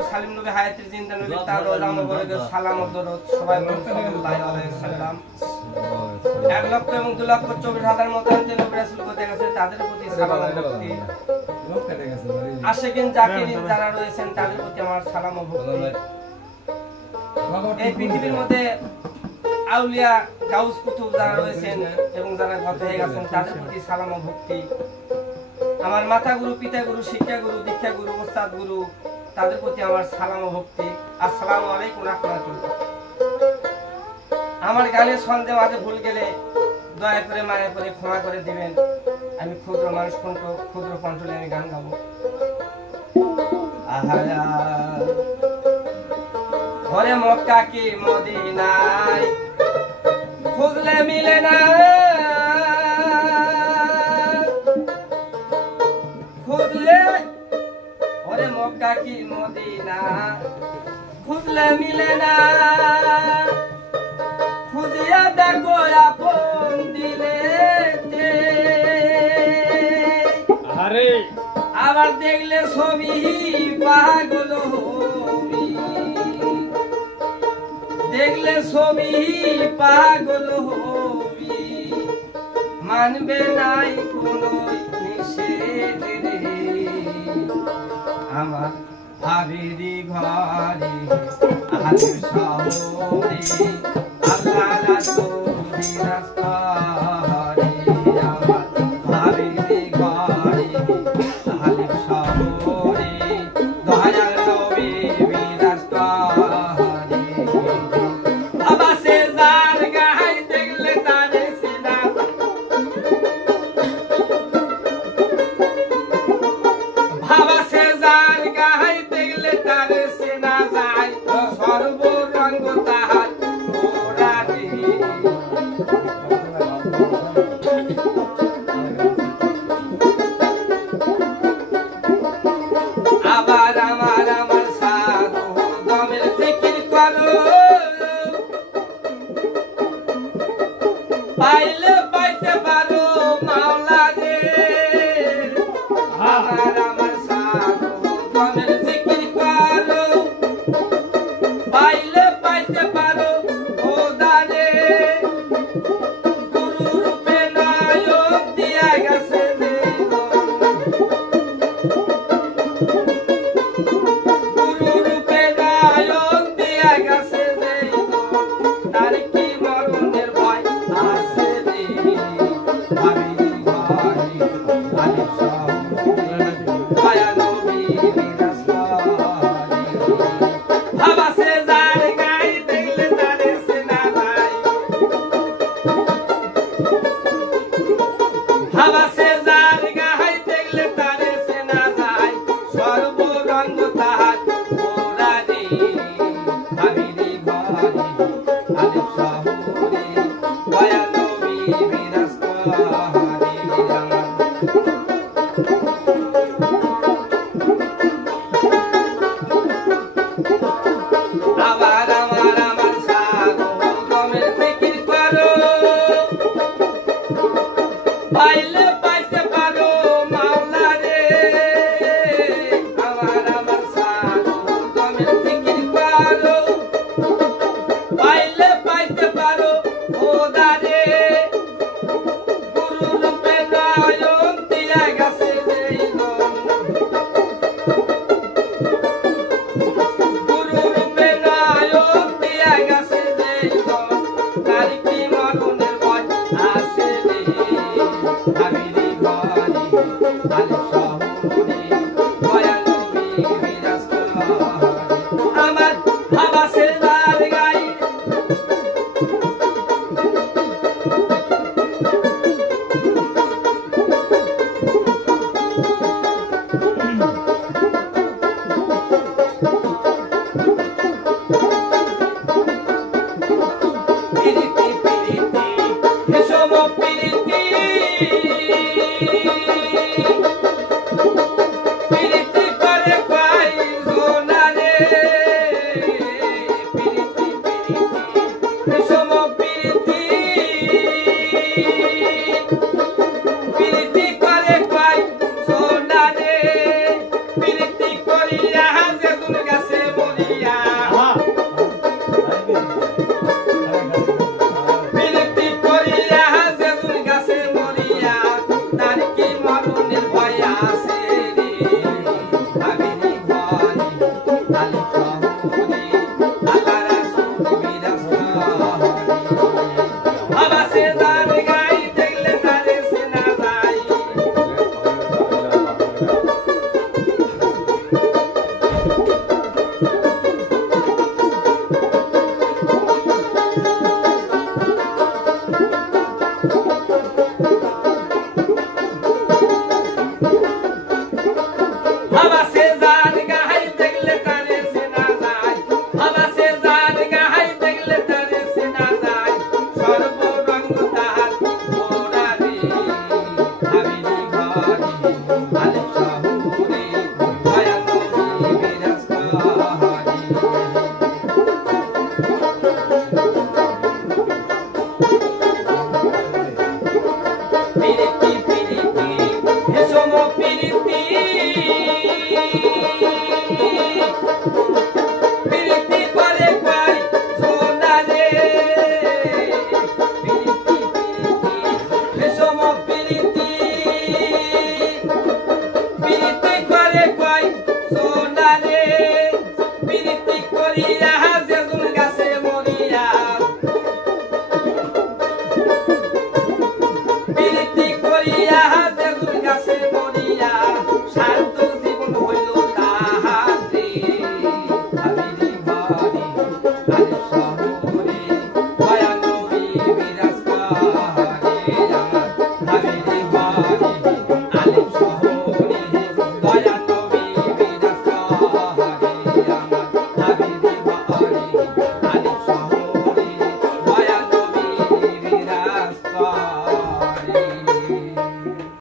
হুজুর সালিম নবী হায়াতের জিন্দা নবী তার রওজা মুবারকে সালাম ও দরুদ সবাই বলুন সাল্লাল্লাহু আলাইহি সাল্লাম। 1,24,24,000 মতান্তে নবী রাসূল কোথায় গেছে তাদের প্রতি সালাম ও ভক্তি। আশিকিন জাকিরিন যারা রয়েছেন তাদের প্রতি আমার সালাম ও ভক্তি। এই পৃথিবীর মধ্যে আউলিয়া গাউস কুতুব যারা রয়েছেন এবং যারা গত হয়ে গেছেন তাদের প্রতি সালাম ও ভক্তি। আমার মাতা গুরু, পিতা গুরু, শিক্ষা গুরু, দীক্ষা গুরু, ওস্তাদ গুরু তাদের প্রতি আমার সালাম ও ভক্তি। আসসালামু আলাইকুম ওয়া রাহমাতুল্লাহ। আমার গানের ছন্দে মাঝে ভুল গেলে দয়া করে মায়া করে ক্ষমা করে দিবেন। আমি ক্ষুদ্র মানুষ, ক্ষুদ্র কণ্ঠে আমি গান গাবো। আহায়া ঘরে মক্কা কি মদিনায় খুঁজলে মিলে না, খুঁজলে ওরে মক্কা কি মদিনা খুঁজলে মিলে না, খুঁজিয়া দেখো আপন দিলেতে। আরে আবার দেখলে ছবি পাগল হবি, দেখলে ছবি পাগল হবি, মানবে নাই কোনো নিষেধ রে। আমার ভাবিরি ঘরে আলিম শহরে আল্লাহ রাসূল বিরাজ করে। আমার ভাবিরি ঘরে আলিম শহরে দয়াল নবী বিরাজ করে। আবাসে যার গায়ে দেখলে তারে সিনা, ভাবাসে যার গায়ে দেখলে তারে সিনা যায়, সর্বরঙ্গ তাহার ওরা রে। আবার আমার আমার সাধু দমের জিকির করো, পাইলে পাইতে পারো মাওলা রে। আমার আমার সাধু দমের জিকির করো, পাইলে পাইতে পারো খোদা রে। গুরু রূপে নায়ক দিয়া গেছে রে, গুরু রূপে নায়ক দিয়া গেছে রে, তার কি মরণের ভয় আছে রে। ভাবিরি ঘরে আলিম শহরে দয়া নবী বিরাজ করে। God.